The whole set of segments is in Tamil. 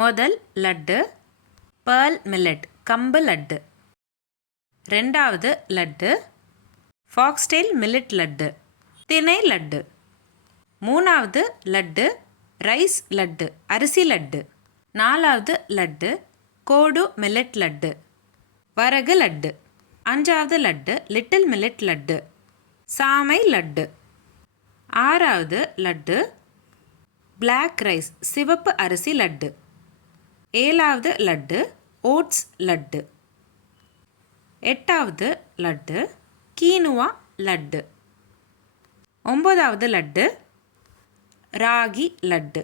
முதல் லட்டு pearl millet கம்பு லட்டு. ரெண்டாவது லட்டு foxtail millet லட்டு திணை லட்டு. மூணாவது லட்டு ரைஸ் லட்டு அரிசி லட்டு. நாலாவது லட்டு கோடு millet லட்டு வரகு லட்டு. அஞ்சாவது லட்டு லிட்டில் millet லட்டு சாமை லட்டு. ஆறாவது லட்டு பிளாக் ரைஸ் சிவப்பு அரிசி லட்டு. ஏழாவது லட்டு ஓட்ஸ் லட்டு. எட்டாவது லட்டு கீனுவா லட்டு. ஒன்பதாவது லட்டு ராகி லட்டு.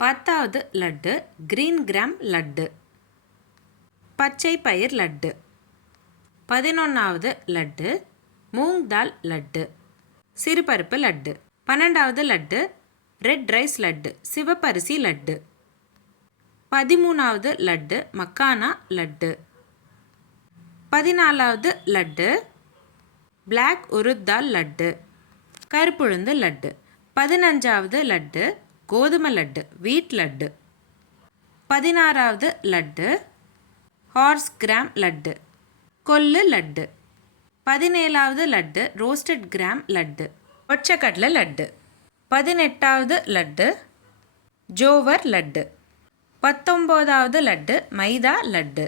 பத்தாவது லட்டு கிரீன் கிராம் லட்டு பச்சை பயிர் லட்டு. 11வது லட்டு மூங் தால் லட்டு சிறுபருப்பு லட்டு. 12வது லட்டு ரெட் ரைஸ் லட்டு சிவப்பரிசி லட்டு. 13வது லட்டு மக்கானா லட்டு. 14வது லட்டு பிளாக் உருத் தால் லட்டு கருப்புளுந்து லட்டு. 15வது லட்டு கோதுமை லட்டு வீட் லட்டு. 16வது லட்டு ஹார்ஸ் கிராம் லட்டு கொல்லு லட்டு. 17வது லட்டு ரோஸ்டட் கிராம் லட்டு ஒற்றைக்கடலை லட்டு. 18வது லட்டு ஜோவர் லட்டு. 19வது லட்டு மைதா லட்டு.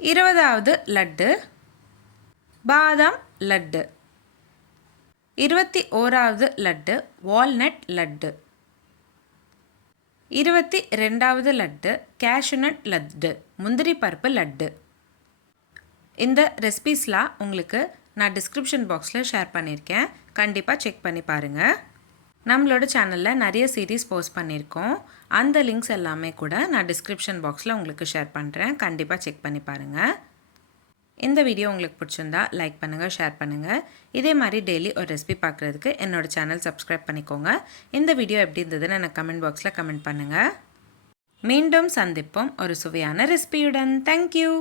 20வது லட்டு பாதாம் லட்டு. 21வது லட்டு வால்நட் லட்டு. 22வது லட்டு கேஷ்யூநட் லட்டு முந்திரி பருப்பு லட்டு. இந்த ரெசிபீஸ்லாம் உங்களுக்கு நான் டிஸ்கிரிப்ஷன் பாக்ஸில் ஷேர் பண்ணியிருக்கேன். கண்டிப்பாக செக் பண்ணி பாருங்கள். நம்மளோட சேனலில் நிறைய சீரீஸ் போஸ்ட் பண்ணியிருக்கோம். அந்த லிங்க்ஸ் எல்லாமே கூட நான் டிஸ்கிரிப்ஷன் பாக்ஸில் உங்களுக்கு ஷேர் பண்ணுறேன். கண்டிப்பாக செக் பண்ணி பாருங்கள். இந்த வீடியோ உங்களுக்கு பிடிச்சிருந்தா லைக் பண்ணுங்கள், ஷேர் பண்ணுங்கள். இதே மாதிரி டெய்லி ஒரு ரெசிபி பார்க்குறதுக்கு என்னோடய சேனல் சப்ஸ்கிரைப் பண்ணிக்கோங்க. இந்த வீடியோ எப்படி இருந்ததுன்னு எனக்கு கமெண்ட் பாக்ஸில் கமெண்ட் பண்ணுங்கள். மீண்டும் சந்திப்போம் ஒரு சுவையான ரெசிபியுடன். தேங்க்யூ.